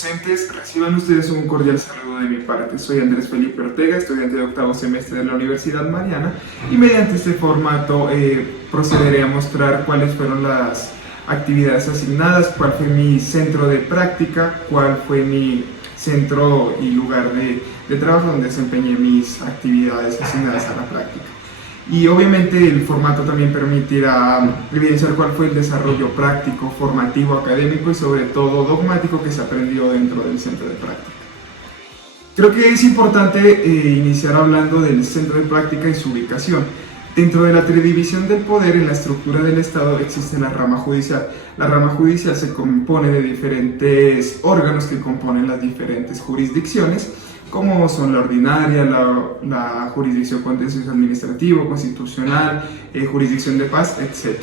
Docentes, reciban ustedes un cordial saludo de mi parte. Soy Andrés Felipe Ortega, estudiante de octavo semestre de la Universidad Mariana, y mediante este formato procederé a mostrar cuáles fueron las actividades asignadas, cuál fue mi centro de práctica, cuál fue mi centro y lugar de trabajo donde desempeñé mis actividades asignadas a la práctica. Y obviamente el formato también permitirá evidenciar cuál fue el desarrollo práctico, formativo, académico y sobre todo dogmático que se aprendió dentro del centro de práctica. Creo que es importante iniciar hablando del centro de práctica y su ubicación. Dentro de la tridivisión del poder en la estructura del Estado existe la rama judicial. La rama judicial se compone de diferentes órganos que componen las diferentes jurisdicciones, como son la ordinaria, la jurisdicción contencioso administrativo, constitucional, jurisdicción de paz, etc.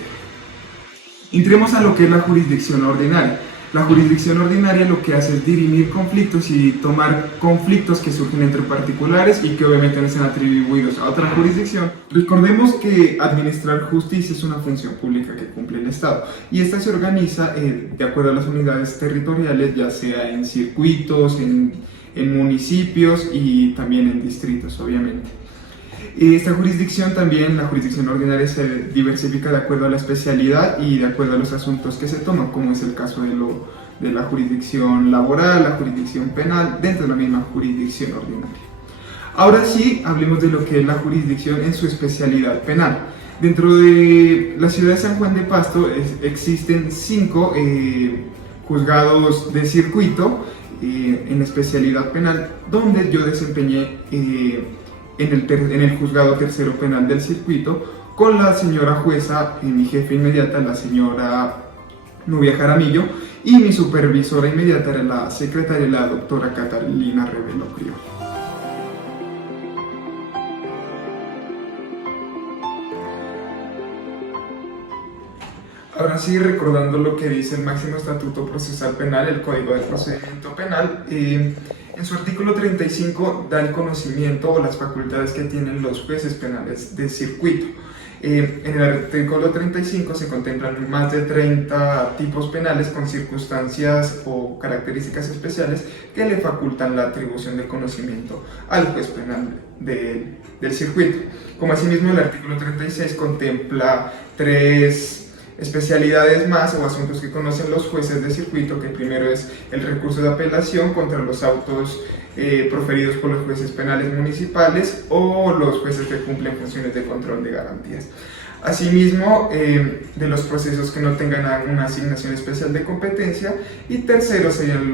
Entremos a lo que es la jurisdicción ordinaria. La jurisdicción ordinaria lo que hace es dirimir conflictos y tomar conflictos que surgen entre particulares y que obviamente no sean atribuidos a otra jurisdicción. Recordemos que administrar justicia es una función pública que cumple el Estado y esta se organiza de acuerdo a las unidades territoriales, ya sea en circuitos, en municipios y también en distritos, obviamente. Esta jurisdicción también, la jurisdicción ordinaria, se diversifica de acuerdo a la especialidad y de acuerdo a los asuntos que se toman, como es el caso de la jurisdicción laboral, la jurisdicción penal, dentro de la misma jurisdicción ordinaria. Ahora sí, hablemos de lo que es la jurisdicción en su especialidad penal. Dentro de la ciudad de San Juan de Pasto existen 5 juzgados de circuito en especialidad penal, donde yo desempeñé en el juzgado tercero penal del circuito con la señora jueza, mi jefe inmediata, la señora Nubia Jaramillo, y mi supervisora inmediata era la secretaria, la doctora Catalina Revelo Prior. Ahora sí, recordando lo que dice el máximo estatuto procesal penal, el Código de Procedimiento Penal, en su artículo 35 da el conocimiento o las facultades que tienen los jueces penales de circuito. En el artículo 35 se contemplan más de 30 tipos penales con circunstancias o características especiales que le facultan la atribución de conocimiento al juez penal del circuito. Como asimismo el artículo 36 contempla 3 especialidades más o asuntos que conocen los jueces de circuito, que primero es el recurso de apelación contra los autos proferidos por los jueces penales municipales o los jueces que cumplen funciones de control de garantías. Asimismo, de los procesos que no tengan una asignación especial de competencia, y tercero serían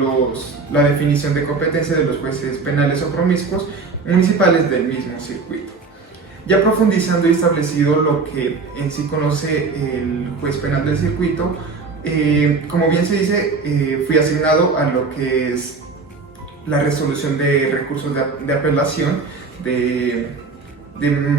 la definición de competencia de los jueces penales o promiscuos municipales del mismo circuito. Ya profundizando y establecido lo que en sí conoce el juez penal del circuito, como bien se dice, fui asignado a lo que es la resolución de recursos de apelación, de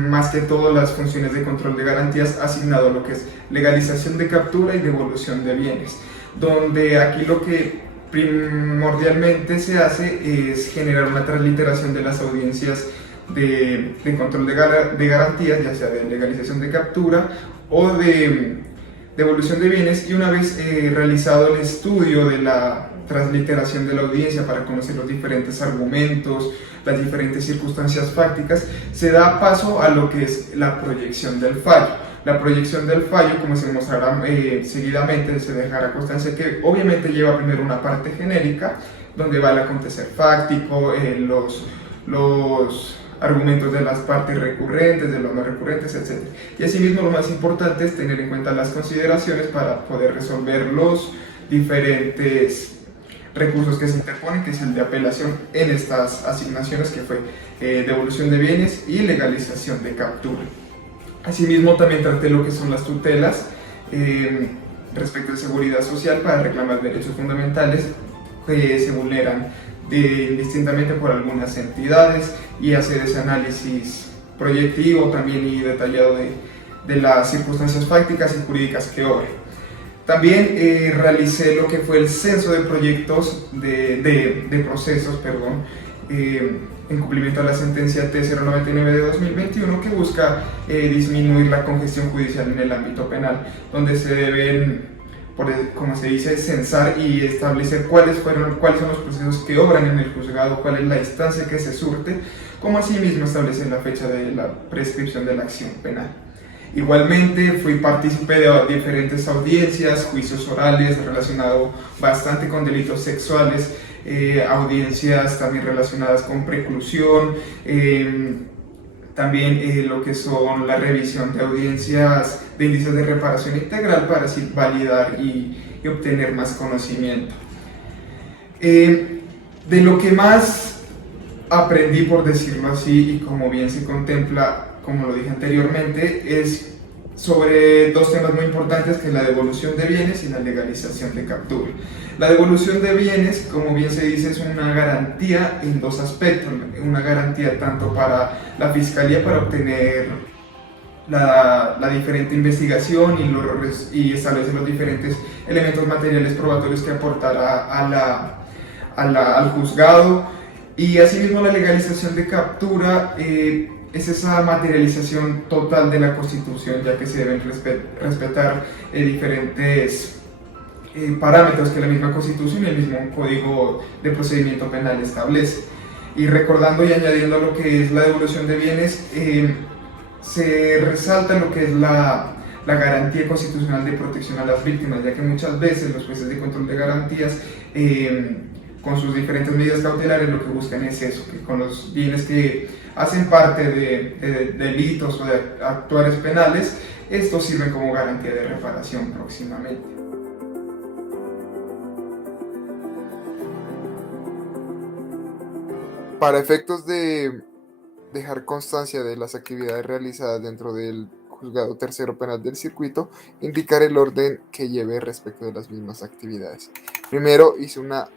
más que todo las funciones de control de garantías, asignado a lo que es legalización de captura y devolución de bienes, donde aquí lo que primordialmente se hace es generar una transliteración de las audiencias de control de garantías, ya sea de legalización de captura o de devolución de bienes, y una vez realizado el estudio de la transliteración de la audiencia para conocer los diferentes argumentos, las diferentes circunstancias fácticas, se da paso a lo que es la proyección del fallo. La proyección del fallo, como se mostrará seguidamente, se dejará constancia que obviamente lleva primero una parte genérica, donde va el acontecer fáctico, los argumentos de las partes recurrentes, de los no recurrentes, etc. Y asimismo lo más importante es tener en cuenta las consideraciones para poder resolver los diferentes recursos que se interponen, que es el de apelación en estas asignaciones, que fue devolución de bienes y legalización de captura. Asimismo también traté lo que son las tutelas respecto de seguridad social para reclamar derechos fundamentales que se vulneran indistintamente por algunas entidades, y hacer ese análisis proyectivo también y detallado de las circunstancias fácticas y jurídicas que obran. También realicé lo que fue el censo de proyectos de procesos, en cumplimiento a la sentencia T099 de 2021, que busca disminuir la congestión judicial en el ámbito penal, donde se deben como se dice, censar y establecer cuáles son los procesos que obran en el juzgado, cuál es la instancia que se surte, como asimismo establecer la fecha de la prescripción de la acción penal. Igualmente fui partícipe de diferentes audiencias, juicios orales relacionados bastante con delitos sexuales, audiencias también relacionadas con preclusión, también lo que son la revisión de audiencias de índices de reparación integral para así validar y obtener más conocimiento. De lo que más aprendí, por decirlo así, y como bien se contempla, como lo dije anteriormente, es sobre dos temas muy importantes, que es la devolución de bienes y la legalización de captura. La devolución de bienes, como bien se dice, es una garantía en dos aspectos, una garantía tanto para la Fiscalía para obtener la diferente investigación y establecer los diferentes elementos materiales probatorios que aportará al juzgado, y asimismo la legalización de captura es esa materialización total de la Constitución, ya que se deben respetar diferentes parámetros que la misma Constitución y el mismo Código de Procedimiento Penal establece. Y recordando y añadiendo lo que es la devolución de bienes, se resalta lo que es la garantía constitucional de protección a las víctimas, ya que muchas veces los jueces de control de garantías, con sus diferentes medidas cautelares, lo que buscan es eso, que con los bienes que hacen parte de delitos o de actuares penales, estos sirven como garantía de reparación próximamente. Para efectos de dejar constancia de las actividades realizadas dentro del Juzgado Tercero Penal del Circuito, indicar el orden que lleve respecto de las mismas actividades. Primero hice una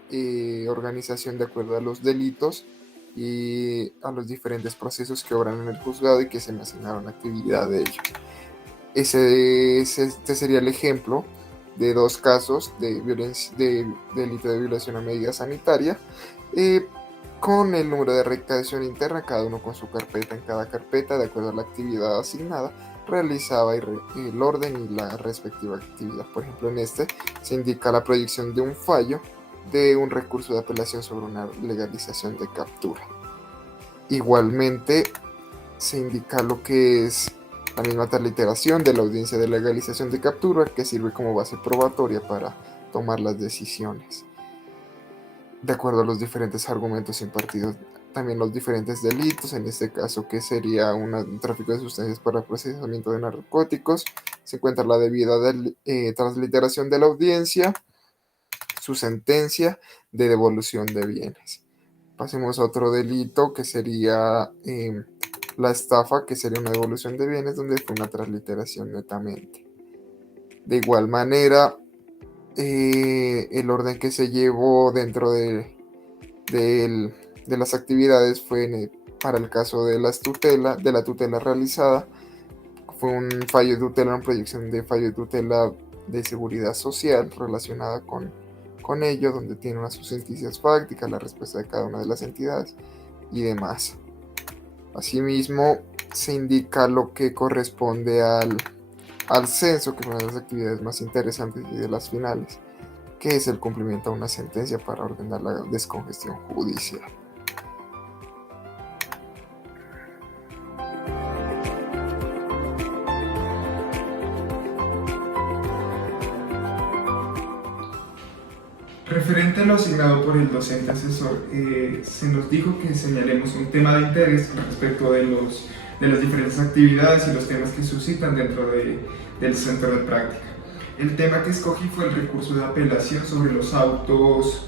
organización de acuerdo a los delitos y a los diferentes procesos que obran en el juzgado y que se me asignaron actividad de ello. Este sería el ejemplo de dos casos de delito de violación a medida sanitaria, con el número de recaudación interna, cada uno con su carpeta. En cada carpeta, de acuerdo a la actividad asignada, realizaba el orden y la respectiva actividad. Por ejemplo, en este se indica la proyección de un fallo de un recurso de apelación sobre una legalización de captura. Igualmente se indica lo que es la misma trituración de la audiencia de legalización de captura, que sirve como base probatoria para tomar las decisiones de acuerdo a los diferentes argumentos impartidos. También los diferentes delitos, en este caso que sería un tráfico de sustancias para procesamiento de narcóticos. Se encuentra la debida transliteración de la audiencia, su sentencia de devolución de bienes. Pasemos a otro delito que sería la estafa, que sería una devolución de bienes donde fue una transliteración netamente. De igual manera, el orden que se llevó dentro de las actividades fue para el caso de la tutela realizada. Fue un fallo de tutela, una proyección de fallo de tutela de seguridad social relacionada con ello, donde tiene unas sentencias fácticas, la respuesta de cada una de las entidades y demás. Asimismo, se indica lo que corresponde al censo, que es una de las actividades más interesantes y de las finales, que es el cumplimiento de una sentencia para ordenar la descongestión judicial. Referente a lo asignado por el docente asesor, se nos dijo que señalemos un tema de interés respecto de las diferentes actividades y los temas que suscitan dentro del centro de práctica. El tema que escogí fue el recurso de apelación sobre los autos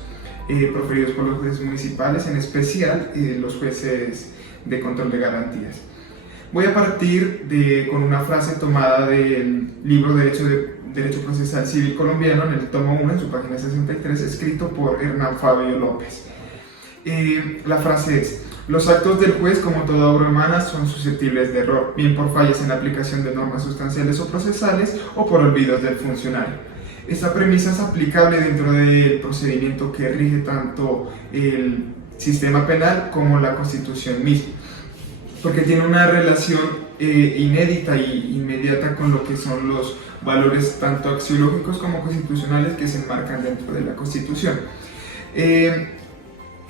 proferidos por los jueces municipales, en especial los jueces de control de garantías. Voy a partir con una frase tomada del libro Derecho Procesal Civil Colombiano, en el tomo 1, en su página 63, escrito por Hernán Fabio López. La frase es: los actos del juez, como toda obra humana, son susceptibles de error, bien por fallas en la aplicación de normas sustanciales o procesales o por olvidos del funcionario. Esta premisa es aplicable dentro del procedimiento que rige tanto el sistema penal como la Constitución misma, porque tiene una relación inédita e inmediata con lo que son los valores tanto axiológicos como constitucionales que se enmarcan dentro de la Constitución.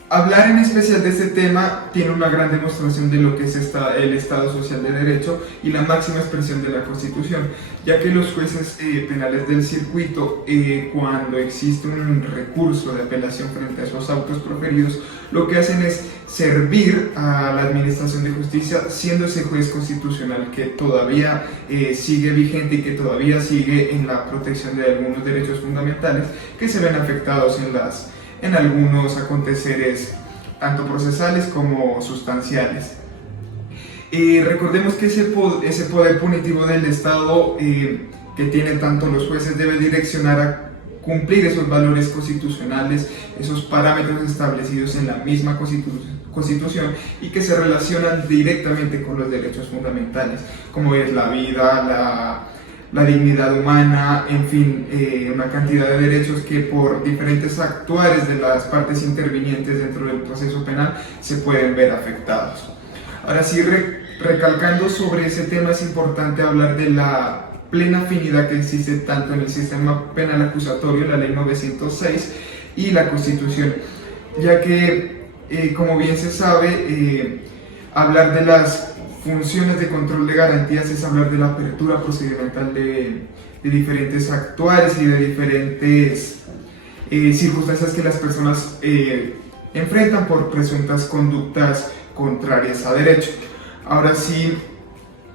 Hablar en especial de este tema tiene una gran demostración de lo que es el Estado Social de Derecho y la máxima expresión de la Constitución, ya que los jueces penales del circuito, cuando existe un recurso de apelación frente a esos autos proferidos, lo que hacen es servir a la Administración de Justicia, siendo ese juez constitucional que todavía sigue vigente y que todavía sigue en la protección de algunos derechos fundamentales que se ven afectados en algunos aconteceres tanto procesales como sustanciales. Recordemos que ese poder punitivo del Estado que tienen tanto los jueces debe direccionar a cumplir esos valores constitucionales, esos parámetros establecidos en la misma Constitución y que se relacionan directamente con los derechos fundamentales, como es la vida, la dignidad humana, en fin, una cantidad de derechos que por diferentes actuares de las partes intervinientes dentro del proceso penal se pueden ver afectados. Ahora sí, recalcando sobre ese tema, es importante hablar de la plena afinidad que existe tanto en el sistema penal acusatorio, la ley 906 y la Constitución, ya que, como bien se sabe, hablar de las funciones de control de garantías es hablar de la apertura procedimental de diferentes actuares y de diferentes circunstancias que las personas enfrentan por presuntas conductas contrarias a derecho. Ahora sí,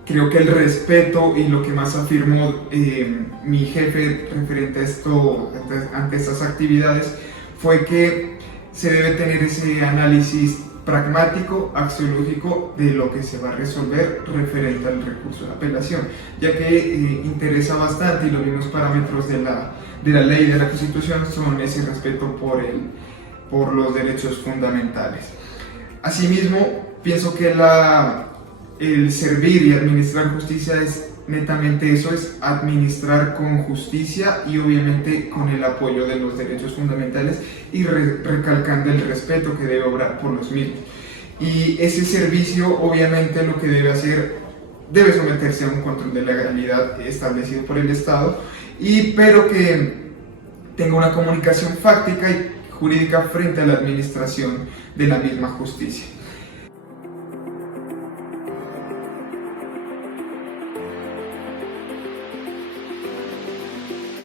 creo que el respeto y lo que más afirmó mi jefe referente a esto, ante estas actividades, fue que se debe tener ese análisis pragmático, axiológico de lo que se va a resolver referente al recurso de apelación, ya que interesa bastante y los mismos parámetros de la ley y de la Constitución son ese respeto por los derechos fundamentales. Asimismo, pienso que el servir y administrar justicia es netamente eso, es administrar con justicia y obviamente con el apoyo de los derechos fundamentales y recalcando el respeto que debe obrar por los mismos. Y ese servicio obviamente lo que debe hacer, debe someterse a un control de legalidad establecido por el Estado, pero que tenga una comunicación fáctica y jurídica frente a la administración de la misma justicia.